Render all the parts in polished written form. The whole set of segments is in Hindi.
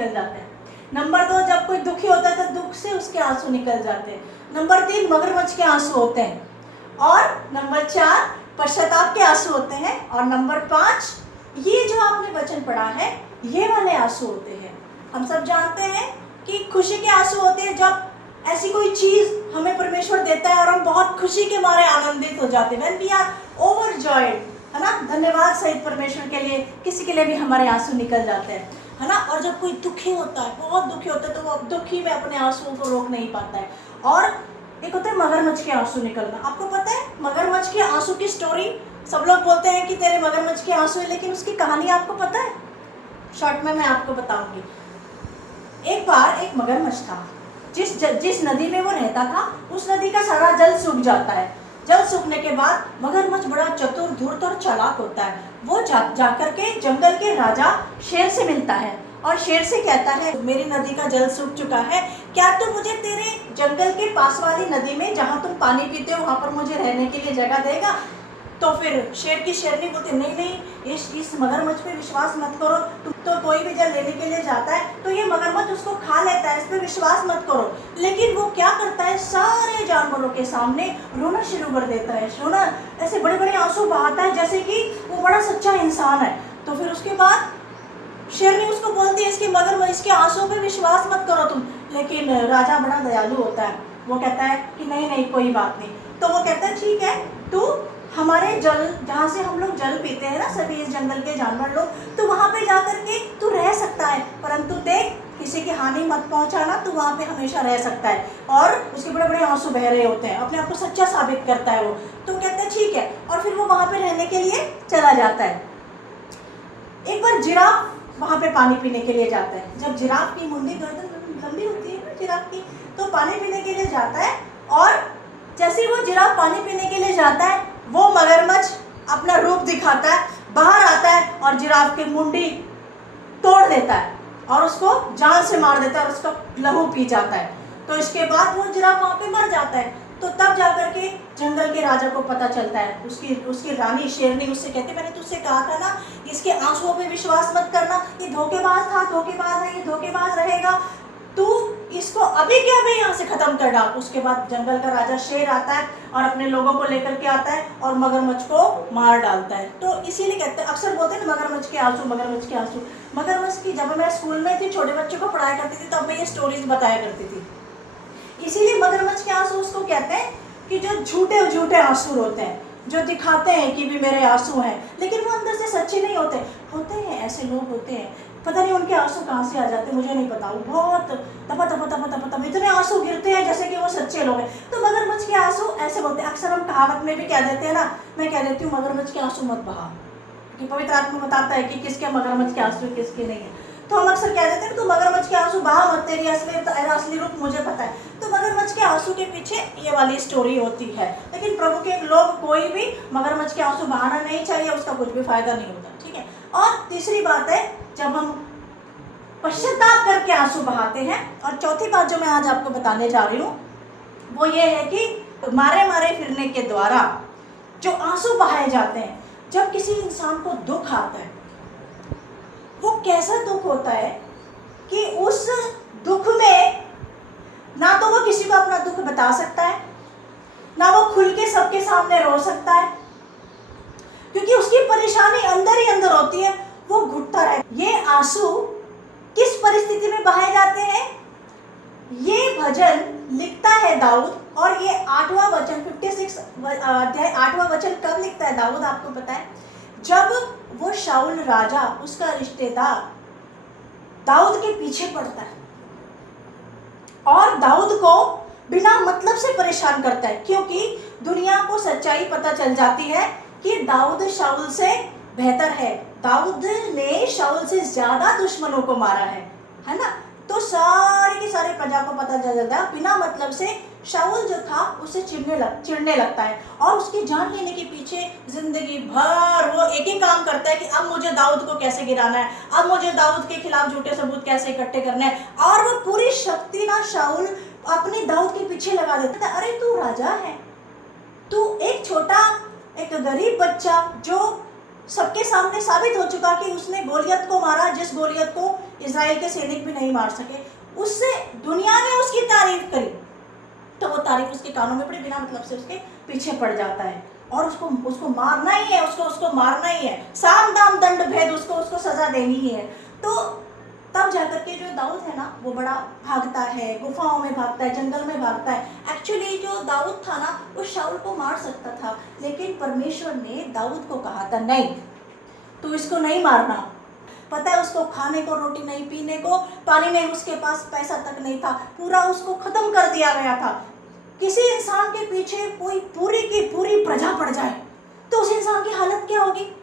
निकल जाते हैं। नंबर 2, जब कोई दुखी होता है तो दुख से उसके आंसू निकल जाते हैं। नंबर 3, मगरमच्छ के आंसू होते हैं। और नंबर 4, पश्चाताप के आंसू होते हैं। और नंबर 5, ये जो आपने वचन पढ़ा है, ये वाले आंसू होते हैं। हम सब जानते हैं कि खुशी के आंसू होते हैं जब ऐसी कोई चीज हमें परमेश्वर देता है और हम बहुत खुशी के मारे आनंदित हो जाते हैं। When we are overjoyed, है ना, धन्यवाद सहित परमेश्वर के लिए, किसी के लिए भी हमारे आंसू निकल जाते हैं, है ना। और जब कोई दुखी होता है, बहुत दुखी होता है, तो वो दुखी में अपने आंसुओं को रोक नहीं पाता है। और एक होता है मगरमच्छ के आंसू निकलना। आपको पता है मगरमच्छ के आंसू की स्टोरी? सब लोग बोलते हैं कि तेरे मगरमच्छ के आंसू है, लेकिन उसकी कहानी आपको पता है? शॉर्ट में मैं आपको बताऊंगी। एक बार एक मगरमच्छ था, जिस नदी में वो रहता था, उस नदी का सारा जल सूख जाता है। जल सूखने के बाद मगरमच्छ बड़ा चतुर, धूर्त और चालाक होता है। वो जाकर के जंगल के राजा शेर से मिलता है और शेर से कहता है, मेरी नदी का जल सूख चुका है, क्या तू मुझे तेरे जंगल के पास वाली नदी में, जहाँ तुम पानी पीते हो, वहाँ पर मुझे रहने के लिए जगह देगा? तो फिर शेर की शेरनी बोलती, नहीं नहीं, इस मगरमच्छ पे विश्वास मत करो, तुम तो कोई भी जल लेने के लिए जाता है तो ये मगरमच्छ उसको खा लेता है, इस पे विश्वास मत करो। लेकिन वो क्या करता है, सारे जानवरों के सामने रोना शुरू कर देता है। रोना, ऐसे बड़े बड़े आंसू बहाता है जैसे कि वो बड़ा सच्चा इंसान है। तो फिर उसके बाद शेरनी उसको बोलती है, इसके आंसू पे विश्वास मत करो तुम। लेकिन राजा बड़ा दयालु होता है, वो कहता है कि नहीं नहीं, कोई बात नहीं। तो वो कहता है, ठीक है, तू हमारे जल, जहाँ से हम लोग जल पीते हैं ना सभी, इस जंगल के जानवर लोग, तो वहाँ पे जाकर के तू रह सकता है, परंतु देख, किसी की हानि मत पहुँचाना, तू वहाँ पे हमेशा रह सकता है। और उसके बड़े बड़े आंसू बह रहे होते हैं, अपने आप को सच्चा साबित करता है वो। तो कहता है ठीक है, और फिर वो वहाँ पे रहने के लिए चला जाता है। एक बार जिराफ वहाँ पे पानी पीने के लिए जाता है। जब जिराफ की मुंडी गर्दन लंबी होती है ना जिराफ की, तो पानी पीने के लिए जाता है। और जैसे ही वो जिराफ पानी पीने के लिए जाता है, वो मगरमच्छ अपना रूप दिखाता है, बाहर आता है और जिराफ की मुंडी तोड़ देता है और उसको जान से मार देता है और उसका लहू पी जाता है। तो इसके बाद वो जिराफ वहाँ पे मर जाता है। तो तब जाकर के जंगल के राजा को पता चलता है। उसकी रानी शेरनी उससे कहती, मैंने तुझसे कहा था ना, इसके आंसुओं पे विश्वास मत करना, ये धोखेबाज था, धोखेबाज है, ये धोखेबाज रहेगा, तू इसको अभी के अभी यहाँ से खत्म कर डाल। उसके बाद जंगल का राजा शेर आता है और अपने लोगों को लेकर के आता है और मगरमच्छ को मार डालता है। तो इसीलिए कहते हैं, अक्सर बोलते हैं मगरमच्छ के आंसू, मगरमच्छ के आंसू। मगरमच्छ की, जब मैं स्कूल में थी, छोटे बच्चों को पढ़ाया करती थी, तब मैं ये स्टोरीज बताया करती थी। इसीलिए मगरमच्छ के आंसू उसको कहते हैं कि जो झूठे झूठे आंसू होते हैं, जो दिखाते हैं कि भी मेरे आंसू हैं, लेकिन वो अंदर से सच्चे नहीं होते। होते हैं ऐसे लोग होते हैं, पता नहीं उनके आंसू कहाँ से आ जाते हैं, मुझे नहीं पता। वो बहुत तपा तपा तपा तपा तपा इतने आंसू गिरते हैं जैसे कि वो सच्चे लोग हैं। तो मगरमच्छ के आंसू ऐसे बोलते हैं। अक्सर हम कहावत में भी कह देते हैं ना, मैं कह देती हूँ मगरमच्छ के आंसू मत बहा, क्योंकि पवित्र आत्मा बताता है कि किसके मगरमच्छ के आंसू किसके नहीं है। तो हम अक्सर कह देते हैं तो मगरमच्छ के आंसू बहा मत, तेरी असली रूप मुझे पता है। तो मगरमच्छ के आंसू के पीछे ये वाली स्टोरी होती है। लेकिन प्रभु के लोग, कोई भी मगरमच्छ के आंसू बहाना नहीं चाहिए, उसका कुछ भी फायदा नहीं होता, ठीक है। और तीसरी बात है, जब हम पश्चाताप करके आंसू बहाते हैं। और चौथी बात जो मैं आज आपको बताने जा रही हूँ, वो ये है कि मारे मारे फिरने के द्वारा जो आंसू बहाए जाते हैं, जब किसी इंसान को दुख आता है, वो कैसा दुख होता है कि उस दुख में ना तो वो किसी को अपना दुख बता सकता है, ना वो खुल के सबके सामने रो सकता है, क्योंकि उसकी परेशानी अंदर ही अंदर होती है, वो घुटता रहे। ये आंसू किस परिस्थिति में बहाए जाते हैं? ये भजन लिखता है दाऊद, और ये 8वां वचन 56 अध्याय 8वां वचन कब लिखता है दाऊद, आपको पता है? जब वो शाऊल राजा, उसका रिश्तेदार दाऊद के पीछे पड़ता है और दाऊद को बिना मतलब से परेशान करता है, क्योंकि दुनिया को सच्चाई पता चल जाती है कि दाऊद शाऊल से बेहतर है। दाऊद ने शाऊल से ज्यादा दुश्मनों को मारा है ना। तो सारी की सारी प्रजा को पता चल जाता है, बिना मतलब से शाऊल जो था उसे चिढ़ने लगता है और उसकी जान लेने के पीछे जिंदगी भर वो एक ही काम करता है कि अब मुझे दाऊद को कैसे गिराना है, अब मुझे दाऊद के खिलाफ झूठे सबूत कैसे इकट्ठे करने हैं। और वो पूरी शक्ति ना शाऊल अपने दाऊद के पीछे लगा देता है। अरे तू राजा है, तू एक छोटा, एक गरीब बच्चा जो सबके सामने साबित हो चुका कि उसने गोलियत को मारा, जिस गोलियत को इजराइल के सैनिक भी नहीं मार सके, उससे दुनिया ने उसकी तारीफ करी, तो वो तारीफ उसके कानों में पड़ी, बिना मतलब से उसके पीछे पड़ जाता है और उसको मारना ही है, उसको मारना ही है, साम दाम दंड भेद, उसको सजा देनी ही है। तो तब जाकर के जो दाऊद है ना वो बड़ा भागता है, गुफाओं में भागता है, जंगल में भागता है। एक्चुअली जो दाऊद था ना वो शाऊल को मार सकता था, लेकिन परमेश्वर ने दाऊद को कहा था नहीं, तू इसको नहीं मारना। पता है उसको खाने को रोटी नहीं, पीने को पानी नहीं, उसके पास पैसा तक नहीं था, पूरा उसको खत्म कर दिया गया था। किसी इंसान के पीछे कोई पूरी की पूरी प्रजा पड़ जाए तो उस इंसान की हालत क्या होगी?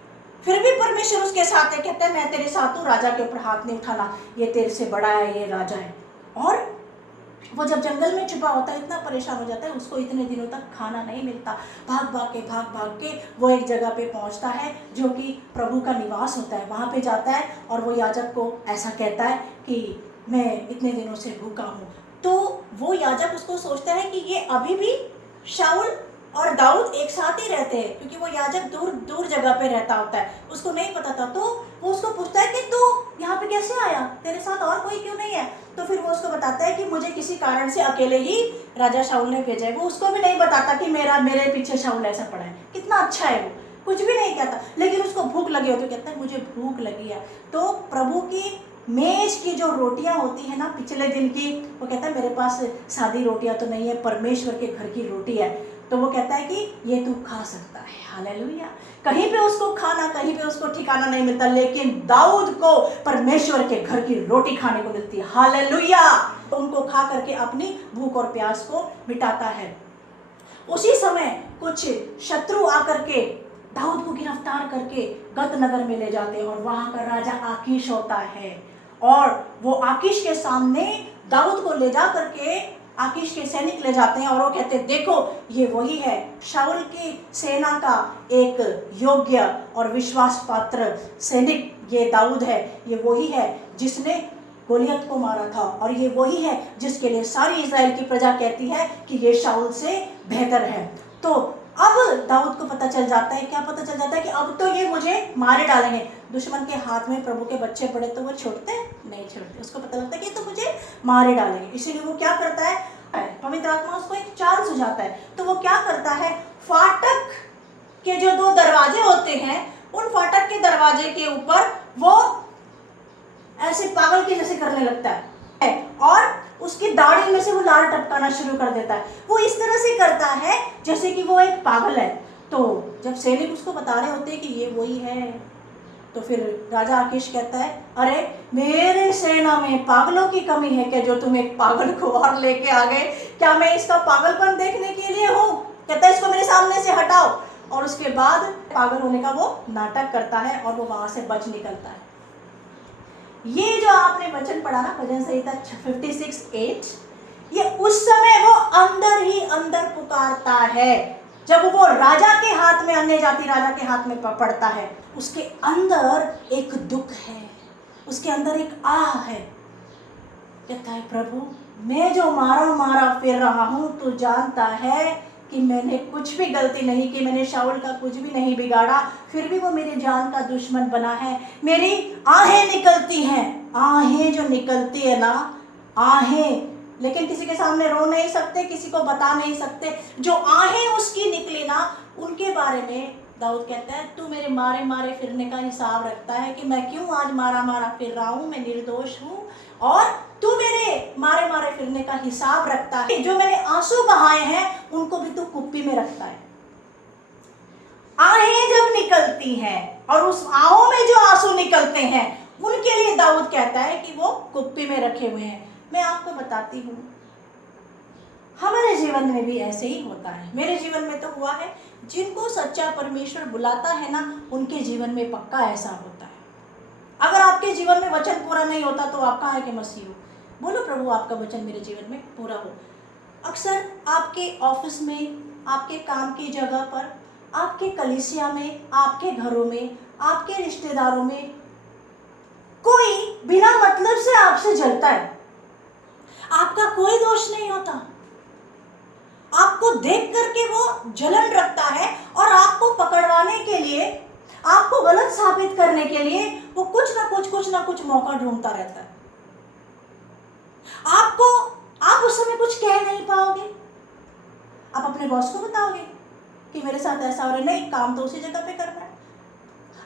फिर भी परमेश्वर उसके साथ है, कहते हैं मैं तेरे साथ हूँ, राजा के ऊपर हाथ नहीं उठाना, ये तेरे से बड़ा है, ये राजा है। और वो जब जंगल में छुपा होता है इतना परेशान हो जाता है, उसको इतने दिनों तक खाना नहीं मिलता, भाग भाग के वो एक जगह पे पहुंचता है जो कि प्रभु का निवास होता है। वहाँ पे जाता है और वो याजक को ऐसा कहता है कि मैं इतने दिनों से भूखा हूँ। तो वो याजक उसको सोचता है कि ये अभी भी शाऊल और दाऊद एक साथ ही रहते हैं, क्योंकि वो याजक दूर दूर जगह पे रहता होता है, उसको नहीं पता था। तो वो उसको पूछता है कि तू यहाँ पे कैसे आया, तेरे साथ और कोई क्यों नहीं है? तो फिर वो उसको बताता है कि मुझे किसी कारण से अकेले ही राजा शाऊल ने भेजा है। वो उसको भी नहीं बताता कि मेरे पीछे शाऊल ऐसा पड़ा है, कितना अच्छा है, वो कुछ भी नहीं कहता, लेकिन उसको भूख लगी हो तो कहता है मुझे भूख लगी है। तो प्रभु की मेज की जो रोटियां होती है ना पिछले दिन की, वो कहता है मेरे पास सादी रोटियां तो नहीं है, परमेश्वर के घर की रोटी है। तो वो कहता है कि ये तू खा सकता है। हालेलुया। कहीं पे उसको खाना, कहीं पे उसको ठिकाना नहीं मिलता, लेकिन दाऊद को परमेश्वर के घर की रोटी खाने को मिलती है। हालेलुया। उनको खा करके अपनी भूख और प्यास को मिटाता है। उसी समय कुछ शत्रु आकर के दाऊद को गिरफ्तार करके गत नगर में ले जाते हैं और वहां का राजा आकीश होता है, और वो आकीश के सामने दाऊद को ले जा करके आकीश के सैनिक ले जाते हैं और वो कहते हैं देखो ये वही है, शाऊल की सेना का एक योग्य और विश्वास पात्र सैनिक ये दाऊद है, ये वही है जिसने गोलियत को मारा था, और ये वही है जिसके लिए सारी इजराइल की प्रजा कहती है कि ये शाऊल से बेहतर है। तो अब दाऊद को पता चल जाता है, क्या पता चल जाता है कि अब तो ये मुझे मारे डालेंगे। दुश्मन के हाथ में प्रभु के बच्चे पड़े तो वो छोड़ते नहीं छोड़ते, उसको पता लगता है कि तो मुझे मारे डालेंगे। इसीलिए वो क्या करता है, पवित्र आत्मा उसको एक चाल सुझाता है। तो वो क्या करता है, फाटक के जो 2 दरवाजे होते हैं उन फाटक के दरवाजे के ऊपर वो ऐसे पागल के जैसे करने लगता है और उसकी दाढ़ी में से वो लार टपकाना शुरू कर देता है। वो इस तरह से करता है जैसे कि वो एक पागल है। तो जब सैनिक उसको बता रहे होते हैं कि ये वही है, तो फिर राजा आकीश कहता है अरे मेरे सेना में पागलों की कमी है क्या जो तुम एक पागल को और लेके आ गए? क्या मैं इसका पागलपन देखने के लिए हूँ? कहता है इसको मेरे सामने से हटाओ। और उसके बाद पागल होने का वो नाटक करता है और वो वहां से बच निकलता है। ये जो आपने वचन पढ़ा ना भजन संहिता 56:8, ये उस समय वो अंदर ही अंदर पुकारता है जब वो राजा के हाथ में, अन्य जाति राजा के हाथ में पड़ता है। उसके अंदर एक दुख है, उसके अंदर एक आह है। कहता है प्रभु मैं जो मारा फिर रहा हूं, तू जानता है कि मैंने कुछ भी गलती नहीं की, मैंने शाऊल का कुछ भी नहीं बिगाड़ा, फिर भी वो मेरी जान का दुश्मन बना है। मेरी आहें निकलती हैं, आहें जो निकलती है ना, आहें, लेकिन किसी के सामने रो नहीं सकते, किसी को बता नहीं सकते। जो आहें उसकी निकली ना, उनके बारे में दाऊद कहता है तू मेरे मारे फिरने का हिसाब रखता है कि मैं क्यों आज मारा फिर रहा हूँ, मैं निर्दोष हूँ, और तू मेरे मारे फिरने का हिसाब रखता है। जो मैंने आंसू बहाए हैं उनको भी तू कुप्पी में रखता है। आहें जब निकलती हैं और उस आहों में जो आंसू निकलते हैं उनके लिए दाऊद कहता है कि वो कुप्पी में रखे हुए हैं। मैं आपको बताती हूँ हमारे जीवन में भी ऐसे ही होता है। मेरे जीवन में तो हुआ है, जिनको सच्चा परमेश्वर बुलाता है ना उनके जीवन में पक्का ऐसा होता है। अगर आपके जीवन में वचन पूरा नहीं होता तो आप कहाँ के मसीह हो? बोलो प्रभु आपका वचन मेरे जीवन में पूरा हो। अक्सर आपके ऑफिस में, आपके काम की जगह पर, आपके कलीसिया में, आपके घरों में, आपके रिश्तेदारों में कोई बिना मतलब से आपसे जलता है, आपका कोई दोष नहीं होता, आपको देख करके वो जलन रखता है और आपको पकड़वाने के लिए, आपको गलत साबित करने के लिए वो कुछ ना कुछ मौका ढूंढता रहता है। आप उस समय कुछ कह नहीं पाओगे। आप अपने बॉस को बताओगे कि मेरे साथ ऐसा हो रहा है, नहीं, काम तो उसी जगह पे करना है।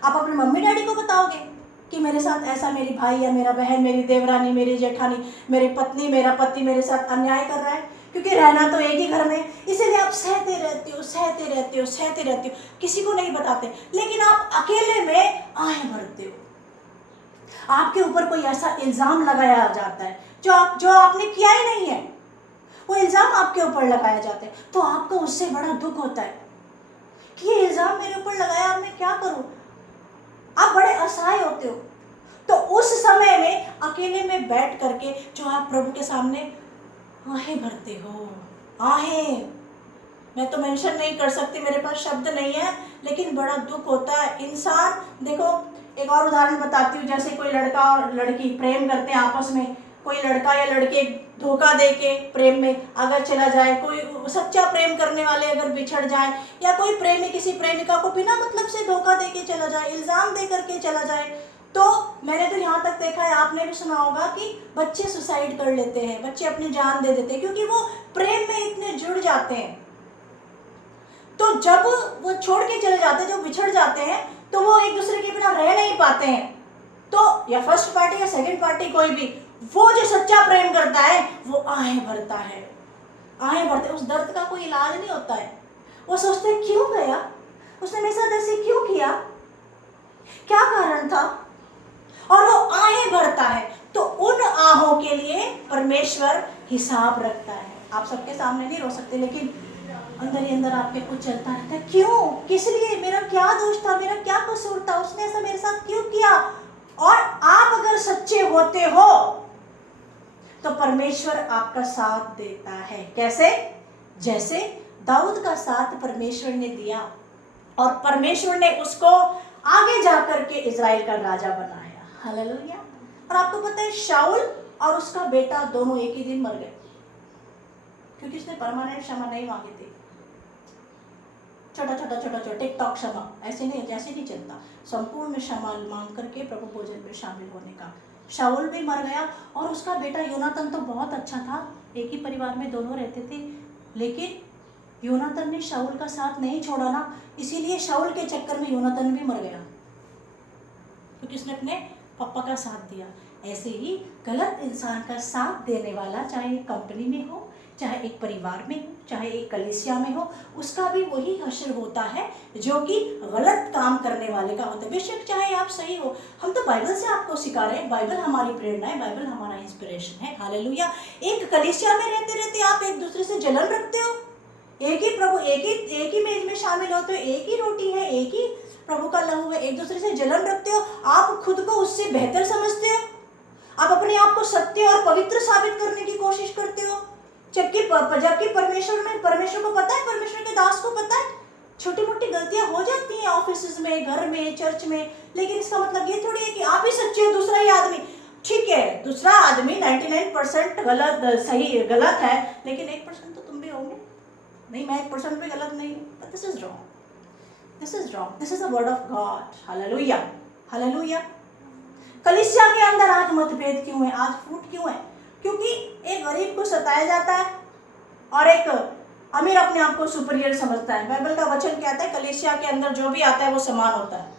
आप अपने मम्मी डैडी को बताओगे कि मेरे साथ ऐसा, मेरी भाई या मेरा बहन, मेरी देवरानी, मेरी जेठानी, मेरी पत्नी, मेरा पति मेरे साथ अन्याय कर रहा है, क्योंकि रहना तो एक ही घर में, इसीलिए आप सहते रहते हो, किसी को नहीं बताते। लेकिन आप अकेले में आए भरते हो। आपके ऊपर कोई ऐसा इल्जाम लगाया जाता है जो आपने किया ही नहीं है, वो इल्जाम आपके ऊपर लगाया जाता है, तो आपको उससे बड़ा दुख होता है कि ये इल्जाम मेरे ऊपर लगाया, अब मैं क्या करूं। आप बड़े असहाय होते हो। तो उस समय में अकेले में बैठ करके जो आप प्रभु के सामने आहें भरते हो, आहें, मैं तो मेंशन नहीं कर सकती, मेरे पास शब्द नहीं है, लेकिन बड़ा दुख होता है। इंसान, देखो एक और उदाहरण बताती हूँ, जैसे कोई लड़का और लड़की प्रेम करते हैं आपस में, कोई लड़का या लड़के धोखा दे के प्रेम में अगर चला जाए, कोई सच्चा प्रेम करने वाले अगर बिछड़ जाए, या कोई प्रेमी किसी प्रेमिका को बिना मतलब से धोखा दे के चला जाए, इल्ज़ाम दे करके चला जाए, तो मैंने तो यहाँ तक देखा है, आपने भी सुना होगा कि बच्चे सुसाइड कर लेते हैं, बच्चे अपनी जान दे देते हैं, क्योंकि वो प्रेम में इतने जुड़ जाते हैं। तो जब वो छोड़ के चले जाते हैं, जब बिछड़ जाते हैं, तो वो एक दूसरे के बिना रह नहीं पाते हैं। तो या फर्स्ट पार्टी या सेकंड पार्टी, कोई भी, वो जो सच्चा प्रेम करता है वो आहें भरता है, आहें भरते। उस दर्द का कोई इलाज नहीं होता है। वो सोचते हैं क्यों गया, उसने मेरे साथ ऐसे क्यों किया, क्या कारण था, और वो आहें भरता है। तो उन आहों के लिए परमेश्वर हिसाब रखता है। आप सबके सामने नहीं रो सकते, लेकिन अंदर ही अंदर आपके कुछ चलता रहता है, क्यों, किस लिए, मेरा क्या दोष था, मेरा क्या कसूर था, उसने ऐसा मेरे साथ क्यों किया। और आप अगर सच्चे होते हो तो परमेश्वर आपका साथ देता है। कैसे? जैसे दाऊद का साथ परमेश्वर ने दिया, और परमेश्वर ने उसको आगे जाकर के इजराइल का राजा बनाया। हालेलुया। और आपको पता है, शाऊल और उसका बेटा दोनों एक ही दिन मर गए, क्योंकि उसने परमानेंट क्षमा नहीं मांगी थी। छोटा टिकटॉक क्षमा ऐसे नहीं चलता, संपूर्ण क्षमा मांग करके प्रभु भोजन में शामिल होने का। शाऊल भी मर गया, और उसका बेटा योनातन तो बहुत अच्छा था, एक ही परिवार में दोनों रहते थे, लेकिन योनातन ने शाऊल का साथ नहीं छोड़ा ना, इसीलिए शाऊल के चक्कर में योनातन भी मर गया, क्योंकि उसने अपने पापा का साथ दिया। ऐसे ही गलत इंसान का साथ देने वाला, चाहे एक कंपनी में हो, चाहे एक परिवार में हो, चाहे एक कलीसिया में हो, उसका भी वही हश्र होता है जो कि गलत काम करने वाले का होता है। बेशक चाहे आप सही हो, हम तो बाइबल से आपको सिखा रहे हैं, बाइबल हमारी प्रेरणा है, बाइबल हमारा इंस्पिरेशन है। हालेलुया। एक कलीसिया में रहते रहते आप एक दूसरे से जलन रखते हो, एक ही प्रभु, एक ही मेज में शामिल होते हो, एक ही रोटी है, एक ही प्रभु का लहू है, एक दूसरे से जलन रखते हो, आप खुद को उससे बेहतर समझते हो, आप अपने आप को सत्य और पवित्र साबित करने की कोशिश करते हो, जबकि परमेश्वर को पता है, परमेश्वर के दास को पता है, छोटी मोटी गलतियां हो जाती हैं ऑफिस में, घर में, चर्च में, लेकिन इसका मतलब ये थोड़ी है कि आप ही सच्चे हो, दूसरा ही आदमी ठीक है। दूसरा आदमी 99% गलत है, लेकिन 1% तो तुम भी होंगे। नहीं, मैं 1% भी गलत नहीं हूँ, but this is wrong, this is the word of God. Hallelujah, hallelujah. कलीसिया के अंदर आज मतभेद क्यों है, आज फूट क्यों है? क्योंकि एक गरीब को सताया जाता है और एक अमीर अपने आप को सुपीरियर समझता है। बाइबल का वचन कहता है कलीसिया के अंदर जो भी आता है वो समान होता है।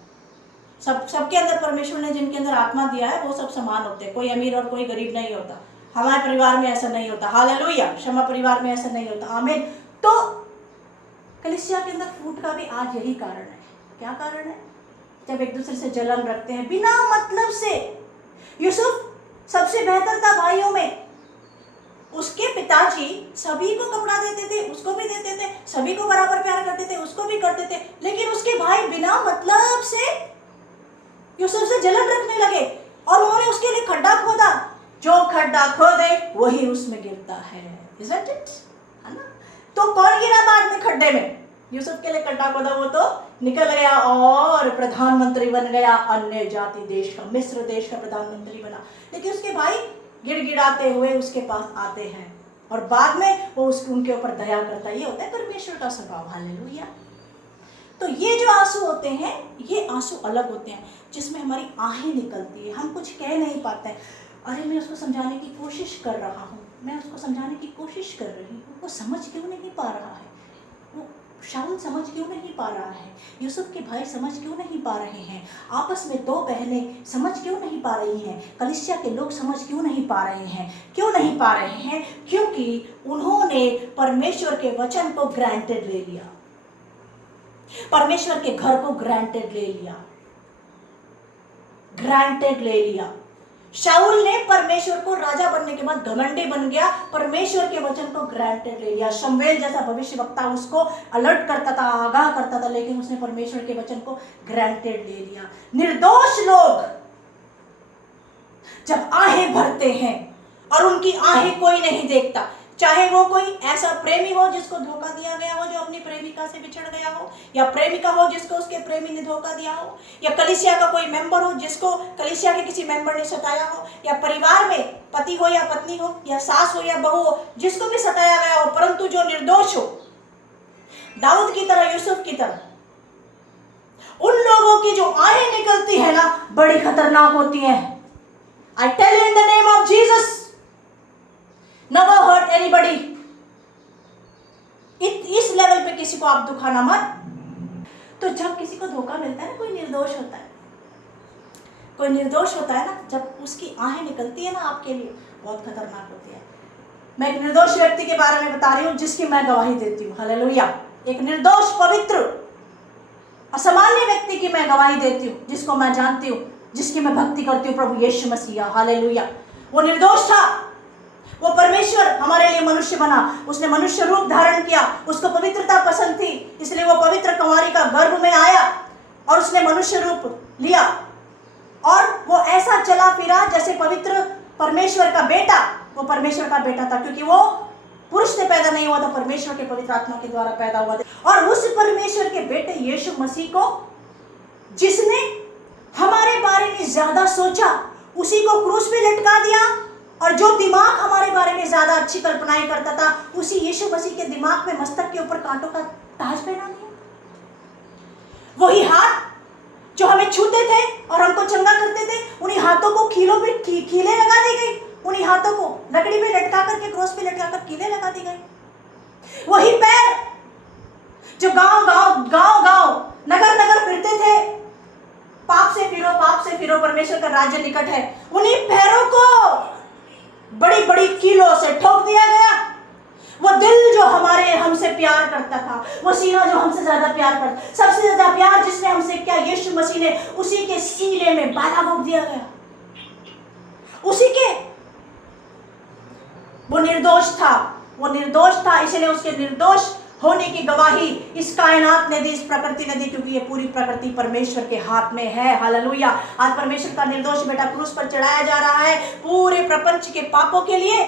सबके अंदर परमेश्वर ने जिनके अंदर आत्मा दिया है वो सब समान होते हैं, कोई अमीर और कोई गरीब नहीं होता। हमारे परिवार में ऐसा नहीं होता। हालेलुया। क्षमा परिवार में ऐसा नहीं होता। आमीन। तो कलीसिया के अंदर फूट का भी आज यही कारण है। क्या कारण है? जब एक दूसरे से जलन रखते हैं बिना मतलब से। यूसुफ सबसे बेहतर था भाइयों में, उसके पिताजी सभी को कपड़ा देते थे, उसको भी देते थे, सभी को बराबर प्यार करते थे, उसको भी करते थे, लेकिन उसके भाई बिना मतलब से यूसुफ से जलन रखने लगे और उन्होंने उसके लिए खड्डा खोदा। जो खड्डा खोदे वही उसमें गिरता है, isn't it? है ना? तो कौन गिरा बाद में खड्डे में? यूसुफ के लिए खड्डा खोदा, वो तो निकल गया और प्रधानमंत्री बन गया, अन्य जाति देश का, मिस्र देश का प्रधानमंत्री बना। लेकिन उसके भाई गिड़गिड़ाते हुए उसके पास आते हैं और बाद में वो उनके ऊपर दया करता है। ये होता है परमेश्वर का स्वभाव। हालेलुया। तो ये जो आंसू होते हैं, ये आंसू अलग होते हैं, जिसमें हमारी आहें निकलती है, हम कुछ कह नहीं पाते हैं। अरे मैं उसको समझाने की कोशिश कर रहा हूँ, मैं उसको समझाने की कोशिश कर रही हूँ, वो समझ क्यों नहीं पा रहा है, वो शाऊल समझ क्यों नहीं पा रहा है, यूसुफ के भाई समझ क्यों नहीं पा रहे हैं, आपस में दो बहनें समझ क्यों नहीं पा रही हैं, कलीसिया के लोग समझ क्यों नहीं पा रहे हैं, क्यों नहीं पा रहे हैं? क्योंकि उन्होंने परमेश्वर के वचन को ग्रांटेड ले लिया, परमेश्वर के घर को ग्रांटेड ले लिया, ग्रांटेड ले लिया। शाऊल ने परमेश्वर को राजा बनने के बाद घमंडी बन गया, परमेश्वर के वचन को ग्रांटेड ले लिया। शमूएल जैसा भविष्यवक्ता उसको अलर्ट करता था, आगाह करता था, लेकिन उसने परमेश्वर के वचन को ग्रांटेड ले लिया। निर्दोष लोग जब आहें भरते हैं और उनकी आहें कोई नहीं देखता, चाहे वो कोई ऐसा प्रेमी हो जिसको धोखा दिया गया हो, जो अपनी प्रेमिका से बिछड़ गया हो, या प्रेमिका हो जिसको उसके प्रेमी ने धोखा दिया हो, या कलीसिया का कोई मेंबर हो जिसको कलीसिया के किसी मेंबर ने सताया हो, या परिवार में पति हो या पत्नी हो, या सास हो या बहू हो, जिसको भी सताया गया हो, परंतु जो निर्दोष हो, दाऊद की तरह, यूसुफ की तरह, उन लोगों की जो आहें निकलती है ना, बड़ी खतरनाक होती है। I tell you in the name of Jesus, never hurt anybody। इस लेवल पे किसी को आप दुखाना मत। तो जब किसी को धोखा मिलता है ना, कोई निर्दोष होता है, कोई निर्दोष होता है ना, जब उसकी आहें निकलती है ना आपके लिए, बहुत खतरनाक होती है। मैं एक निर्दोष व्यक्ति के बारे में बता रही हूँ, जिसकी मैं गवाही देती हूँ। हालेलुया। एक निर्दोष, पवित्र, असामान्य व्यक्ति की मैं गवाही देती हूँ, जिसको मैं जानती हूँ, जिसकी मैं भक्ति करती हूँ, प्रभु यीशु मसीह। हालेलुया। वो निर्दोष था, वो परमेश्वर हमारे लिए मनुष्य बना, उसने मनुष्य रूप धारण किया, उसको पवित्रता पसंद थी, इसलिए वो पवित्र कुंवारी का गर्भ में आया और उसने मनुष्य रूप लिया, और वो ऐसा चला फिरा जैसे पवित्र परमेश्वर का बेटा। वो परमेश्वर का बेटा था, क्योंकि वो पुरुष से पैदा नहीं हुआ था, परमेश्वर के पवित्र आत्मा के द्वारा पैदा हुआ था। और उस परमेश्वर के बेटे यीशु मसीह को, जिसने हमारे बारे में ज्यादा सोचा, उसी को क्रूस पे लटका दिया, और जो दिमाग हमारे बारे में ज्यादा अच्छी कल्पनाएं करता था, उसी यीशु मसीह के दिमाग में मस्तक के ऊपर कांटों का ताज पहना दिया। वही हाथ जो हमें छूते थे और हमको चंगा करते थे, उन्हीं हाथों को कीलों पे कीलें लगा दी गई, उन्हीं हाथों को लकड़ी पे लटका करके, क्रॉस पे लटका कर कीलें लगा दी गई। वही पैर जो गांव गांव नगर नगर फिरते थे, पाप से फिरो परमेश्वर का राज्य निकट है, उन्हीं पैरों को बड़ी बड़ी कीलों से ठोक दिया गया। वो दिल जो हमसे प्यार करता था, वो सीना जो हमसे ज्यादा प्यार करता, सबसे ज्यादा प्यार जिसने हमसे किया, यीशु मसीह ने, उसी के सीने में बाला भोग दिया गया, उसी के। वो निर्दोष था, इसलिए उसके निर्दोष होने की गवाही इस कायनात ने दी, इस प्रकृति ने दी, क्योंकि ये पूरी प्रकृति परमेश्वर के हाथ में है। हालेलुया। आज परमेश्वर का निर्दोष बेटा क्रूस पर चढ़ाया जा रहा है पूरे प्रपंच के पापों के लिए,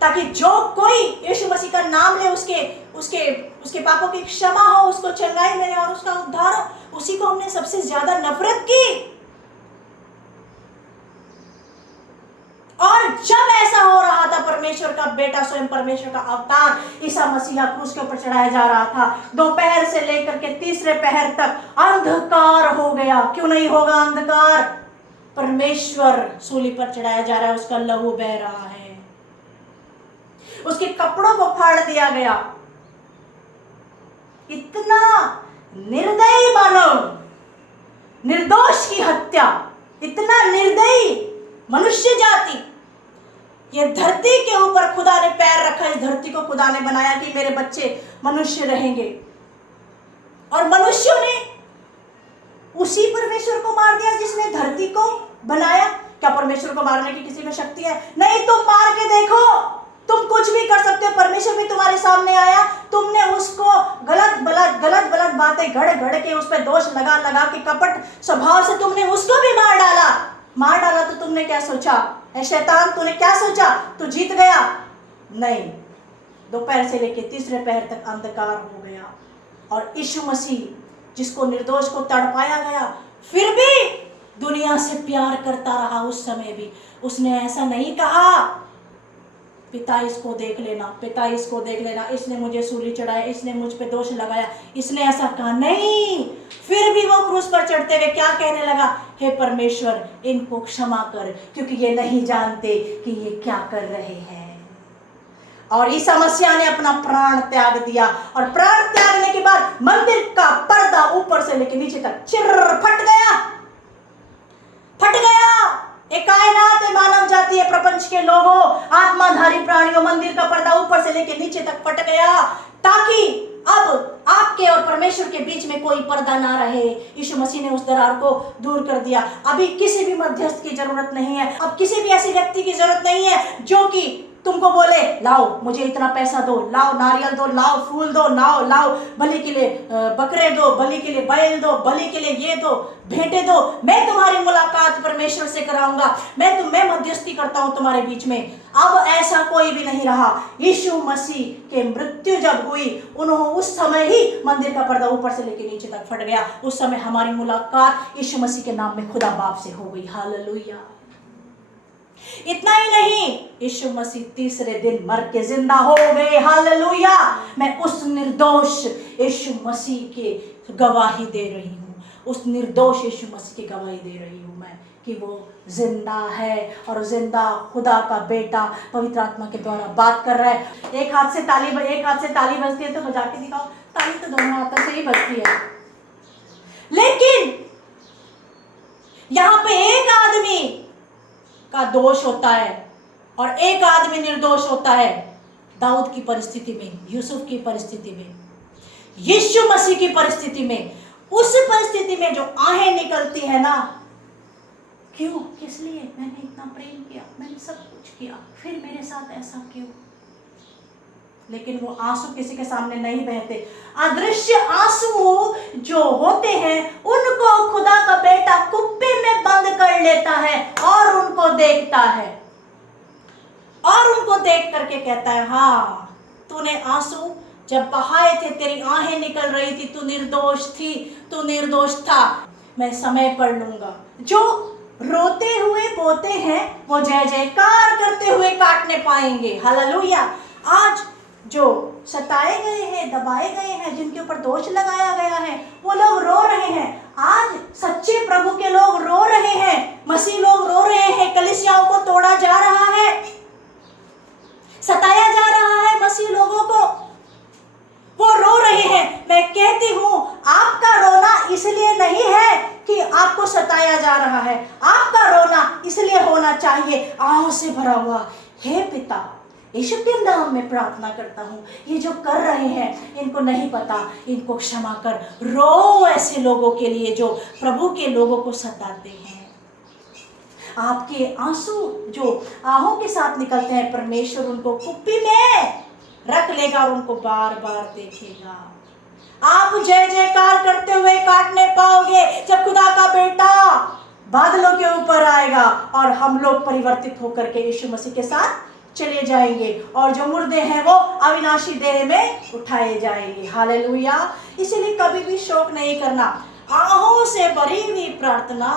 ताकि जो कोई यीशु मसीह का नाम ले, उसके पापों की क्षमा हो, उसको चंगाई मिले और उसका उद्धार हो। उसी को हमने सबसे ज्यादा नफरत की। और जब ऐसा हो रहा था, परमेश्वर का बेटा, स्वयं परमेश्वर का अवतार ईसा मसीहा क्रूस के ऊपर चढ़ाया जा रहा था, दोपहर से लेकर के तीसरे पहर तक अंधकार हो गया। क्यों नहीं होगा अंधकार? परमेश्वर सूली पर चढ़ाया जा रहा है, उसका लहू बह रहा है, उसके कपड़ों को फाड़ दिया गया। इतना निर्दयी मानव, निर्दोष की हत्या, इतना निर्दयी मनुष्य जाति। ये धरती के ऊपर खुदा ने पैर रखा, इस धरती को खुदा ने बनाया कि मेरे बच्चे मनुष्य रहेंगे, और मनुष्यों ने उसी परमेश्वर को मार दिया जिसने धरती को बनाया। क्या परमेश्वर को मारने की किसी में शक्ति है? नहीं। तुम मार के देखो, तुम कुछ भी कर सकते हो। परमेश्वर भी तुम्हारे सामने आया, तुमने उसको गलत बातें गढ़ के, उस पर दोष लगा के, कपट स्वभाव से तुमने उसको भी मार डाला। तो तुमने क्या सोचा? ऐ शैतान, तूने क्या सोचा? तू जीत गया? नहीं। दोपहर से लेकर तीसरे पहर तक अंधकार हो गया, और यीशु मसीह जिसको निर्दोष को तड़पाया गया, फिर भी दुनिया से प्यार करता रहा। उस समय भी उसने ऐसा नहीं कहा पिता इसको देख लेना, पिता इसको देख लेना, इसने मुझे सूली चढ़ाया, इसने मुझ पे दोष लगाया, इसने ऐसा कहा। नहीं, फिर भी वो क्रूस पर चढ़ते हुए क्या कहने लगा, हे परमेश्वर इनको क्षमा कर, क्योंकि ये नहीं जानते कि ये क्या कर रहे हैं। और ईसा मसीह ने अपना प्राण त्याग दिया, और प्राण त्यागने के बाद मंदिर का पर्दा ऊपर से लेकर नीचे तक फट गया, फट गया। एक कायनात है, मानव जाति है, प्रपंच के लोगों, आत्माधारी प्राणियों, मंदिर का पर्दा ऊपर से लेकर नीचे तक फट गया, ताकि अब आपके और परमेश्वर के बीच में कोई पर्दा ना रहे। यीशु मसीह ने उस दरार को दूर कर दिया। अभी किसी भी मध्यस्थ की जरूरत नहीं है, अब किसी भी ऐसे व्यक्ति की जरूरत नहीं है जो कि तुमको बोले लाओ मुझे इतना पैसा दो, लाओ नारियल दो, लाओ फूल दो, लाओ लाओ बलि के लिए बकरे दो, बलि के लिए बैल दो, बलि के लिए ये दो, भेंटे दो, मैं तुम्हारी मुलाकात परमेश्वर से कराऊंगा, मैं मध्यस्थी करता हूं तुम्हारे बीच में। अब ऐसा कोई भी नहीं रहा। यीशु मसीह के मृत्यु जब हुई, उन्होंने उस समय ही मंदिर का पर्दा ऊपर से लेकर नीचे तक फट गया। उस समय हमारी मुलाकात यीशु मसीह के नाम में खुदा बाप से हो गई। हालेलुया। इतना ही नहीं, यीशु मसीह तीसरे दिन मर के जिंदा हो गए। हालेलुया। मैं उस निर्दोष यीशु मसीह के गवाही दे रही हूँ, उस निर्दोष यीशु मसीह की गवाही दे रही हूँ मैं कि वो जिंदा है, और जिंदा खुदा का बेटा पवित्र आत्मा के द्वारा बात कर रहा है। एक हाथ से ताली बजती है तो बजा के दिखाओ। ताली तो दोनों हाथों से ही बजती है, लेकिन यहाँ पे एक आदमी का दोष होता है और एक आदमी निर्दोष होता है। दाऊद की परिस्थिति में, यूसुफ की परिस्थिति में, यीशु मसीह की परिस्थिति में, उस परिस्थिति में जो आहें निकलती है ना, क्यों, किस लिए, मैंने इतना प्रेम किया, मैंने सब कुछ किया, फिर मेरे साथ ऐसा क्यों। लेकिन वो आंसू किसी के सामने नहीं बहते। अदृश्य आंसू जो होते हैं उनको खुदा का बेटा कुप्पे में बंद कर लेता है और उनको देखता है, और उनको देख करके कहता है, हाँ तूने आंसू जब बहाए थे, तेरी आहें निकल रही थी, तू निर्दोष थी, तू निर्दोष था, मैं समय पर लूंगा। जो रोते हुए बोते हैं वो जय जयकार करते हुए काटने पाएंगे। हालेलुया। आज जो सताए गए हैं, दबाए गए हैं, जिनके ऊपर दोष लगाया गया है, वो लोग रो रहे हैं। आज सच्चे प्रभु के लोग रो रहे हैं, मसीह लोग रो रहे हैं। कलीसियाओं को तोड़ा जा रहा है, सताया जा रहा है मसीह लोगों को, वो रो रहे हैं। मैं कहती हूँ आपका रोना इसलिए नहीं है कि आपको सताया जा रहा है, आपका रोना इसलिए होना चाहिए आहों से भरा हुआ, हे पिता यीशु के नाम में प्रार्थना करता हूँ, ये जो कर रहे हैं इनको नहीं पता, इनको क्षमा कर। रो ऐसे लोगों के लिए जो प्रभु के लोगों को सताते हैं। आपके आंसू जो आहों के साथ निकलते हैं, परमेश्वर उनको कुप्पी में रख लेगा और उनको बार बार देखेगा। आप जय जयकार करते हुए काटने पाओगे जब खुदा का बेटा बादलों के ऊपर आएगा और हम लोग परिवर्तित होकर के यीशु मसीह के साथ चले जाएंगे, और जो मुर्दे हैं वो अविनाशी देह में उठाए जाएंगे। हालेलुया। इसीलिए कभी भी शोक नहीं करना। आहों से भरी हुई प्रार्थना,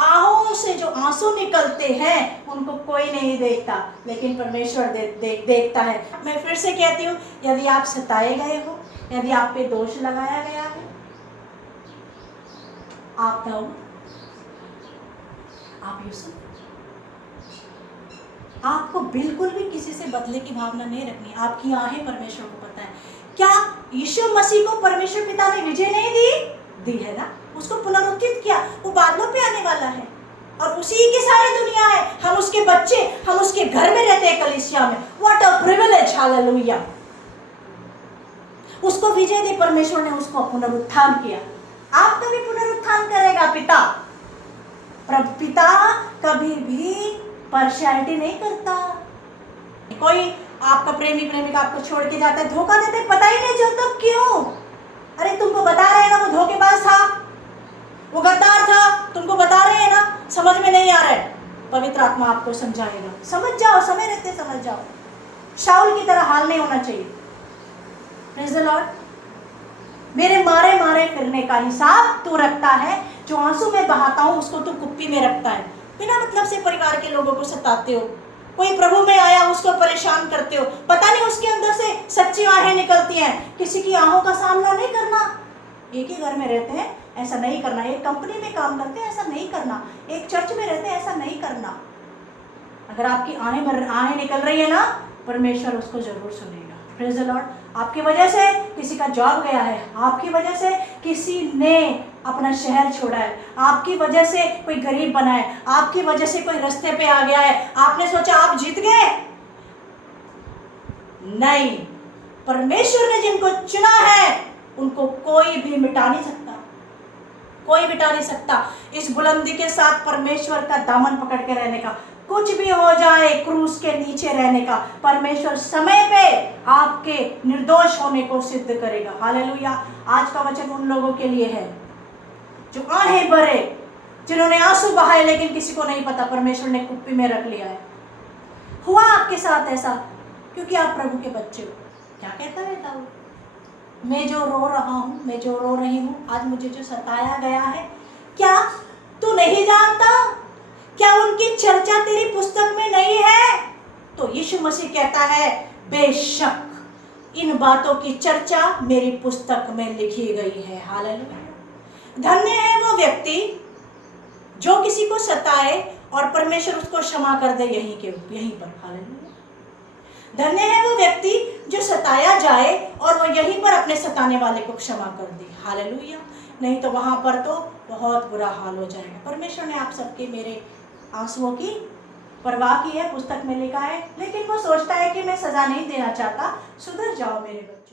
आहों से जो आंसू निकलते हैं उनको कोई नहीं देखता, लेकिन परमेश्वर देखता है। मैं फिर से कहती हूँ, यदि आप सताए गए हो, यदि आप पे दोष लगाया गया है, आप दाऊद, आप यूसुफ, आपको बिल्कुल भी किसी से बदले की भावना नहीं रखनी। आपकी आहें परमेश्वर को पता है। क्या यीशु मसीह को परमेश्वर पिता ने विजय नहीं दी है ना, उसको पुनरुत्थित किया, वो बादलों पे आने वाला है और उसी की सारी दुनिया है। हम उसके बच्चे, हम उसके घर में रहते हैं, कलीसिया में। What a privilege. हालेलुया। उसको विजय दी परमेश्वर ने, उसको पुनरुत्थान किया। आपका भी पुनरुत्थान करेगा पिता। पिता कभी भी पार्शियलिटी नहीं करता। कोई आपका प्रेमी प्रेमिका आपको छोड़ के जाता है, धोखा देते, पता ही नहीं चलता क्यों। अरे तुमको बता रहे हैं ना वो धोखेबाज था, वो गद्दार था, तुमको बता रहे हैं ना, समझ में नहीं आ रहा है। पवित्र आत्मा आपको समझाएगा। समझ जाओ, समय रहते समझ जाओ। शाऊल की तरह हाल नहीं होना चाहिए। Praise the Lord. मेरे मारे मारे फिरने का हिसाब तू रखता है, जो आंसू में बहाता हूं उसको तू कुप्पी में रखता है। बिना मतलब से परिवार के लोगों को सताते हो, कोई प्रभु में आया उसको परेशान करते हो, पता नहीं उसके अंदर से सच्ची आहें निकलती हैं। किसी की आहों का सामना नहीं करना। एक ही घर में रहते हैं, ऐसा नहीं करना। एक कंपनी में काम करते हैं, ऐसा नहीं करना। एक चर्च में रहते हैं, ऐसा नहीं करना। अगर आपकी आहें निकल रही है ना, परमेश्वर उसको जरूर सुनेगा। Praise the Lord. आपकी वजह से किसी का जॉब गया है, आपकी वजह से किसी ने अपना शहर छोड़ा है, आपकी वजह से कोई गरीब बना है, आपकी वजह से कोई रास्ते पे आ गया है, आपने सोचा आप जीत गए। नहीं, परमेश्वर ने जिनको चुना है उनको कोई भी मिटा नहीं सकता, कोई मिटा नहीं सकता। इस बुलंदी के साथ परमेश्वर का दामन पकड़ के रहने का, कुछ भी हो जाए क्रूस के नीचे रहने का, परमेश्वर समय पे आपके निर्दोष होने को सिद्ध करेगा। हालेलुया। आज का वचन उन लोगों के लिए है जो आहें भरे, जिन्होंने आंसू बहाए लेकिन किसी को नहीं पता, परमेश्वर ने कुप्पी में रख लिया है। हुआ आपके साथ ऐसा क्योंकि आप प्रभु के बच्चे हो। क्या कहता है दाऊद, मैं जो रो रहा हूँ, मैं जो रो रही हूँ, आज मुझे जो सताया गया है, क्या तू नहीं जानता? क्या उनकी चर्चा तेरी पुस्तक में नहीं है? तो यीशु मसीह कहता है, बेशक इन बातों की चर्चा मेरी पुस्तक में लिखी गई है। हालेलुया। धन्य है वो व्यक्ति जो किसी को सताए और परमेश्वर उसको क्षमा कर दे यहीं पर। हालेलुया। धन्य है वो व्यक्ति जो सताया जाए और वो यहीं पर अपने सताने वाले को क्षमा कर दे। हालेलुया। नहीं तो वहां पर तो बहुत बुरा हाल हो जाएगा। परमेश्वर ने आप सबके मेरे आंसुओं की परवाह की है, पुस्तक में लिखा है, लेकिन वो सोचता है कि मैं सजा नहीं देना चाहता, सुधर जाओ मेरे बच्चे।